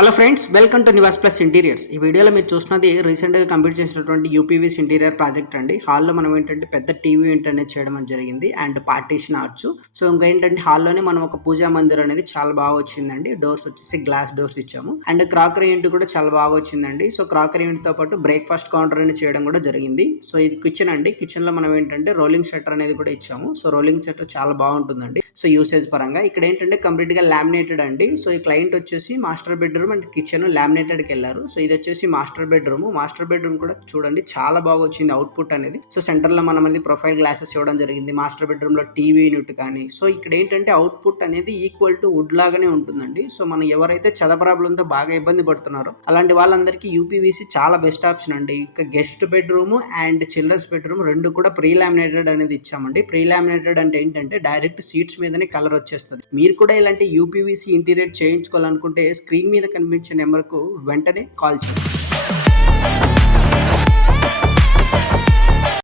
Hello friends, welcome to Nivas plus interiors. ఈ వీడియోలో మీరు చూస్తున్నది రీసెంట్గా కంప్లీట్ చేసినటువంటి యూపీవీస్ ఇంటీరియర్ ప్రాజెక్ట్ అండి. హాల్లో మనం ఏంటంటే పెద్ద టీవీ యూనిట్ అనేది చేయడం జరిగింది అండ్ పార్టీషన్ ఆర్చ్. సో ఇంకా ఏంటంటే హాల్లోనే మనం ఒక పూజా మందిర్ అనేది చాలా బాగా వచ్చిందండి. డోర్స్ వచ్చేసి గ్లాస్ డోర్స్ ఇచ్చాము అండ్ క్రాకరీ యూనిట్ కూడా చాలా బాగా వచ్చిందండి. సో క్రాకరీ యూనిట్ తో పాటు బ్రేక్ఫాస్ట్ కౌంటర్ అనేది చేయడం కూడా జరిగింది. సో ఇది కిచెన్ అండి. కిచెన్ లో మనం ఏంటంటే రోలింగ్ షట్టర్ అనేది కూడా ఇచ్చాము. సో రోలింగ్ షట్టర్ చాలా బాగుంటుందండి. సో యూసేజ్ పరంగా ఇక్కడ ఏంటంటే కంప్లీట్ గా లామినేటెడ్ అండి. సో ఈ క్లయింట్ వచ్చేసి మాస్టర్ బెడ్రూమ్ అండ్ కిచెన్ లామినేటెడ్కి వెళ్ళారు. సో ఇది వచ్చేసి మాస్టర్ బెడ్రూమ్ కూడా చూడండి చాలా బాగా వచ్చింది అవుట్పుట్ అనేది. సో సెంటర్ లో మనం అనేది ప్రొఫైల్ గ్లాసెస్ ఇవ్వడం జరిగింది. మాస్టర్ బెడ్రూమ్ లో టీవీ యూనిట్ కానీ. సో ఇక్కడ ఏంటంటే అవుట్పుట్ అనేది ఈక్వల్ టు వుడ్ లాగానే ఉంటుందండి. సో మనం ఎవరైతే చెద ప్రాబ్లంతో బాగా ఇబ్బంది పడుతున్నారో అలాంటి వాళ్ళందరికీ యూపీవీసీ చాలా బెస్ట్ ఆప్షన్ అండి. ఇక guest bedroom and children's bedroom రెండు కూడా ప్రీ లామినేటెడ్ అనేది ఇచ్చామండి. ప్రీ లామినేటెడ్ అంటే ఏంటంటే డైరెక్ట్ సీట్స్ మీదనే కలర్ వచ్చేస్తుంది. మీరు కూడా ఇలాంటి యూపీవీసీ ఇంటీరియర్ చేయించుకోవాలనుకుంటే స్క్రీన్ మీద కనిపించే నెంబర్కు వెంటనే కాల్ చేయండి.